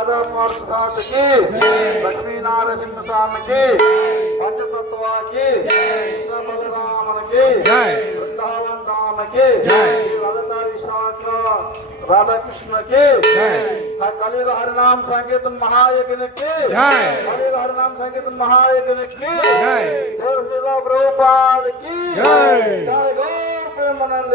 राजा पार्थ की, लक्ष्मी नारायण स्वामी की, पंचतत्व की, कृष्ण बलराम की, वृंदावन धाम की, ललिता विशाख राधा कृष्ण की, कलियुग हरिनाम संकीर्तन महायज्ञ की, कलियुग हरिनाम संकीर्तन महायज्ञ की, जय श्री प्रभुपाद की, जय गौर प्रेमानंद।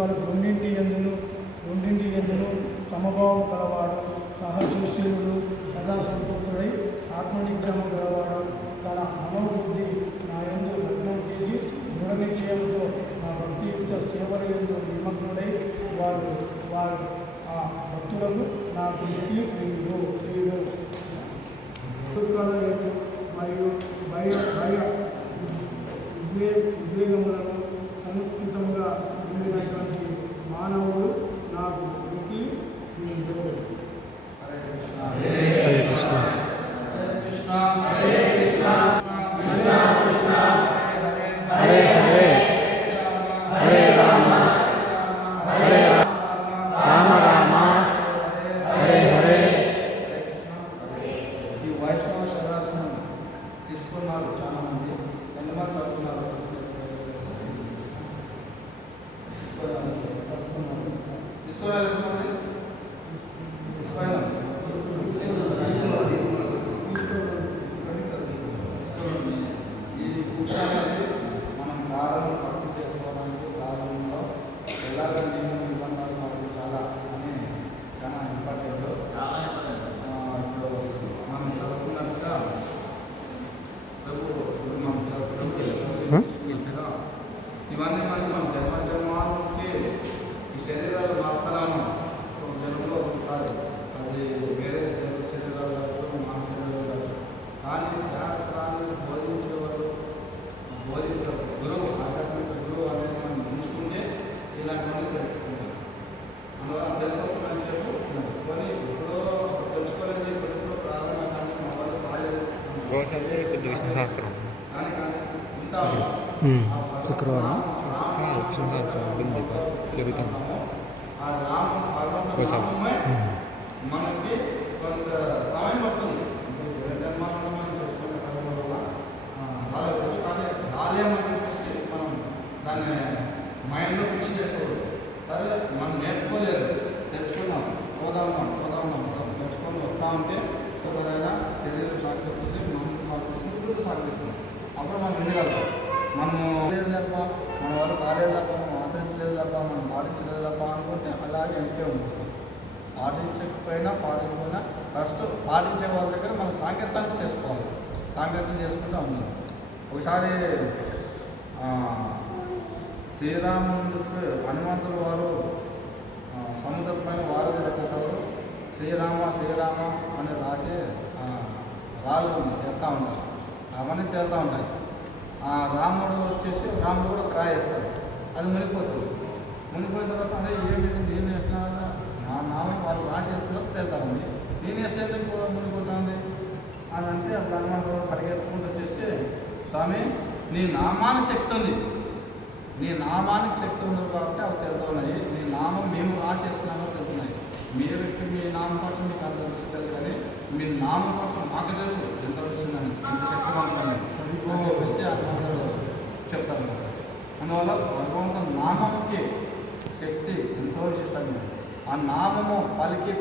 వాళ్ళకు రెండింటి ఎందును సమభావం కలవాడు, సహశీలుడు, సదా సంతృప్తుడై ఆత్మనిగ్రహం గలవాడు, తన మనోబుద్ధి నా యందు లగ్నం చేసి దృఢ నిశ్చయంతో నా భక్తియుక్త సేవల యందు నిమగ్నుడై వారు ఆ భక్తులకు నాకు మిక్కిలి ప్రియుడు. మరియు ఉద్వేగములను సముచితంగా ఉండినటువంటి మానవుడు నాకు మిక్కిలి ప్రియుడు. హరే కృష్ణ హరే కృష్ణ హరే కృష్ణ కృష్ణ కృష్ణ హరే హరే హరే రామ హరే రామ రామ హరే హరే. ఈ వైష్ణవ శదాసనం తీసుకున్నారు చాలా మంది, ఎంతమంది చదువుతున్నారు? తీసుకోవాలి ఈ కూర్చోనేది మనం ప్రారంభం పట్టు చేసుకోవడానికి ప్రారంభంలో ఎలాగ నిబంధనలు మనకు చాలా ఇంపార్టెంట్. ఇప్పుడు మనం చదువుకున్నట్టుగా ఇవన్నీ మనం జన్మానికి ఈ శరీరాలు మార్చాలను జన్మలో ఒకసారి అది వేరే శరీరాలు కాదు, మన శరీరాలు కాదు. కానీ శాస్త్రాన్ని బోధించేవారు గురువు, ఆధ్యాత్మిక గురువు అనేది మనం ఎంచుకుంటే ఇలాంటివన్నీ తెలుసుకుంటాం. అందువల్ల తెలుసుకోవాలని చెప్పు కొన్ని ఇప్పుడు తెలుసుకోవాలని చెప్పి ఇప్పుడు ప్రారంభం కానీ మా వాళ్ళు బాగాలేదు కానీ ఉంటా శుక్రవారం జరుగుతుంది. మనకి కొంత సమయం పడుతుంది. జన్మాలను మనం చేసుకునే పదం వల్ల రాలేమని చెప్పేసి మనం దాన్ని మైండ్లో ఫిక్స్ చేసుకోవద్దు. సరే మనం నేర్చుకోలేదు, తెలుసుకున్నాం, పోదాం నేర్చుకొని వస్తా ఉంటే ఒకసారైనా శరీరం సాగిస్తుంది, మనసు సాగిస్తుంది, బుద్ధి సాగిస్తుంది. అప్పుడు మనం వినగలుగుతాం. మనము లేదు తప్ప, మన వాళ్ళు కాలేదు తప్ప, మనం ఆచరించలేదు తప్ప, మనం పాటించలేదు తప్ప అనుకుంటే అలాగే అంతే ఉంటుంది. పాటించకపోయినా ఫస్ట్ పాటించే వాళ్ళ దగ్గర మనం సాంకేతాన్ని చేసుకోవాలి. సాంకేతం చేసుకుంటూ ఉన్నాం. ఒకసారి శ్రీరాముడికి హనుమంతుల వారు సముద్రం పైన వారధి పెట్టేటప్పుడు శ్రీరామ అని రాసి రాళ్ళు వేస్తూ ఉంటారు. అవన్నీ తేలుతూ ఉంటాయి. రాముడు కూడా క్రాయ్ వేస్తాడు, అది మునిగిపోతుంది. మునిగిపోయిన తర్వాత అదే ఏమిటి నేను వేసినా నా నామం వాళ్ళు రాసేస్తున్నప్పుడు తేలుతామండి, నేను వేస్తే మునిగిపోతుంది అని అంటే అప్పుడు హనుమంతుడు పరిగెత్తుకుంటూ వచ్చేసి, స్వామి నీ నామానికి శక్తి ఉంది, కాబట్టి అవి తెలుతూ ఉన్నాయి. నీ నామం మేము రాసేస్తున్నామో తెలుస్తున్నాయి. మీరు మీ నామం పట్ల మీకు అంత రుచి తెలుసు, కానీ మీ నామం పట్ల మాకు తెలుసు ఎంత రుచి ఉందని, ఎంత శక్తివంతమని చెప్పేసి హనుమంతుడు చెప్తారు. అందువల్ల భగవంతుని నామంకి శక్తి ఎంతో విశిష్టంగా. ఆ నామము పలికి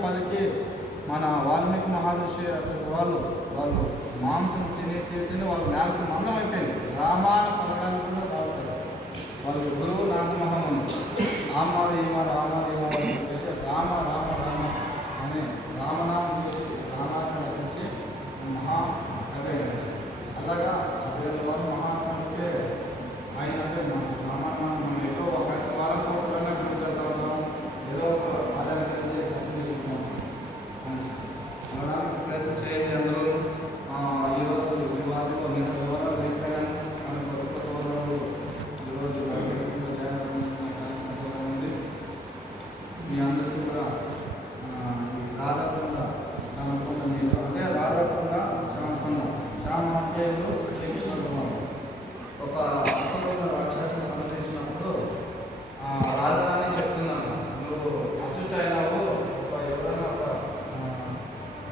మన వాల్మీకి మహర్షి వాళ్ళు మాంసం తిని వాళ్ళ నేలకు మందం అయిపోయింది. రామాను పలకడానికి కూడా రావట్లేదు. వాళ్ళ గురువు నాగమహమ్మను రామ అని చెప్పేసి రామ అని రామనామం చేసి రామాయణం రచించి మహాకవి. అలాగా వాళ్ళు మహాకవికే ఆయన అంటే మనకు సామాన్య మనం ఏదో ఒక వారం కోట్లైనా గుడికి వెళ్తా ఉంటాం, ఏదో ఒక ఆదాయం దర్శనం చేసుకుంటాం. అనడానికి ప్రయత్నం చేయండి అందరూ. ఈరోజు వివాదంలో మీరు వివరాలు చెప్పారని మన కొత్త వివరాలు ఈరోజు చేయాలని చాలా సంతోషం ఉంది. మీ అందరికీ కూడా రాధాకుండా శ్యామకొండ మీరు అంటే రాధాకొండ శ్యామ అంటే శ్రీకృష్ణ భగవానుడు ఒక అసలు రాక్షసుని సంహరించినప్పుడు రాధాని చెప్తున్నాను, నువ్వు అచ్చుచైనావు ఎవరైనా ఒక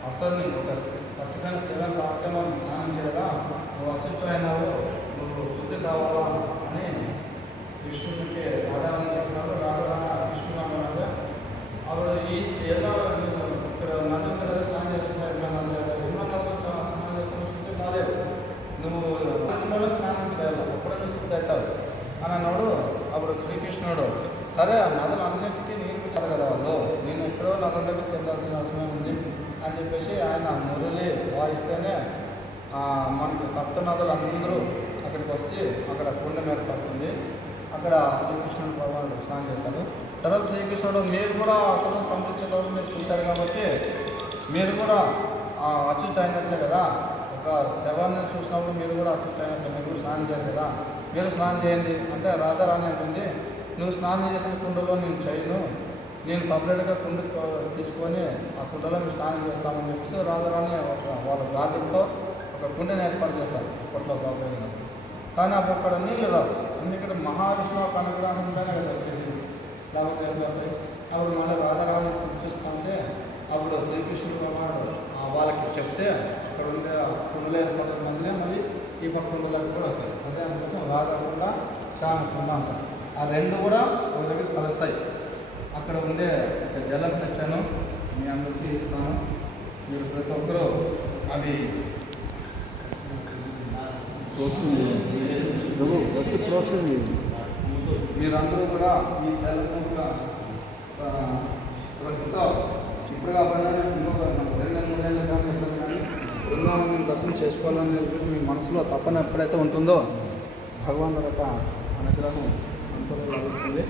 అసలుని ఒక సత్యకాని సేవను కాబట్టి మనం స్నానం చేయాలా, నువ్వు అచ్చుచైనావు, నువ్వు శుద్ధి కావాలా అని కృష్ణుడికి రాధాని చెప్పినారు. రాధా కృష్ణుడు అన్నాడు, అప్పుడు ఈ ఏదో ఇక్కడ నది కదా స్నానం చేస్తున్నావు, ఎన్నో నదులు స్నానం చేస్తున్నావు, శుద్ధి కాలేదు, నువ్వు నదిలో స్నానం చేయాలి, అప్పుడే శుద్ధి అవుతావు అని అన్నాడు. అప్పుడు శ్రీకృష్ణుడు సరే నదులు అన్నింటికీ నీరు పెట్టారు కదా వాళ్ళు, నేను ఎప్పుడో నదుల దగ్గరికి వెళ్ళాల్సిన అవసరం ఉంది అని చెప్పేసి ఆయన మురళి వాయిస్తేనే మనకు సప్త నదులు అందరూ అక్కడికి వచ్చి అక్కడ పుణ్యం ఏర్పడుతుంది. అక్కడ శ్రీకృష్ణుడు భగవానుడు స్నానం చేస్తారు. తర్వాత శ్రీకృష్ణుడు మీరు కూడా అసలు సంరక్షణ మీరు చూశారు కాబట్టి మీరు కూడా అచ్చుచ్ అయినట్లే కదా, ఒక శవాన్ని చూసినప్పుడు మీరు కూడా అచ్చుచ్ అయినట్లే, మీరు కూడా స్నానం చేయాలి కదా, మీరు స్నానం చేయండి అంటే రాధారాణి అంటుంది, నువ్వు స్నానం చేసిన కుండలో నేను చేయను, నేను సపరేట్గా కుండ తీసుకొని ఆ కుండలో మీరు స్నానం చేస్తామని చెప్పేసి రాధారాణి వాళ్ళ గాజులతో ఒక కుండని ఏర్పాటు చేస్తారు అప్పట్లో బాబు. కానీ అక్కడ నీళ్ళు రావు, ఎందుకంటే మహావిష్ణువు ఒక అనుగ్రహం ఉంటేనే కదా వచ్చేది, లేకపోతే ఎట్లా వస్తాయి. అప్పుడు మళ్ళీ రాధారాణి చూస్తుంటే అప్పుడు శ్రీకృష్ణుడు భగవానుడు వాళ్ళకి చెప్తే అక్కడ ఉండే కుండలు ఏర్పడిన మళ్ళీ ఈ పక్క కుండలకు కూడా వస్తాయి. అదే అందుకోసం రాధకుండా చాలా కుండ అంటారు. ఆ రెండు కూడా ఒక దగ్గర కలుస్తాయి. అక్కడ ఉండే ఒక జలం తెచ్చాను, మీ అందరికీ ఇస్తాను, మీరు ప్రతి ఒక్కరూ అది మీరందరూ కూడా ఈ జలం ప్రస్తుతం ఇప్పుడు కాకపోయినా బృందావనం దర్శనం చేసుకోవాలని చెప్పి మీ మనసులో తప్పన ఎప్పుడైతే ఉంటుందో భగవాన్ యొక్క అనుగ్రహం సంతోషం లభిస్తుంది.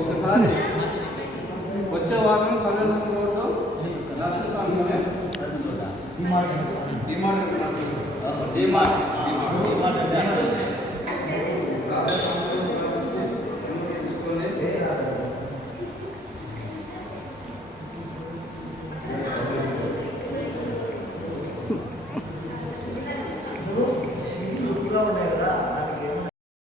ఒకసారి వచ్చే వారం కళ్యాణం రోడ్డు నర్సింగ్ స్వామి డిమాండ్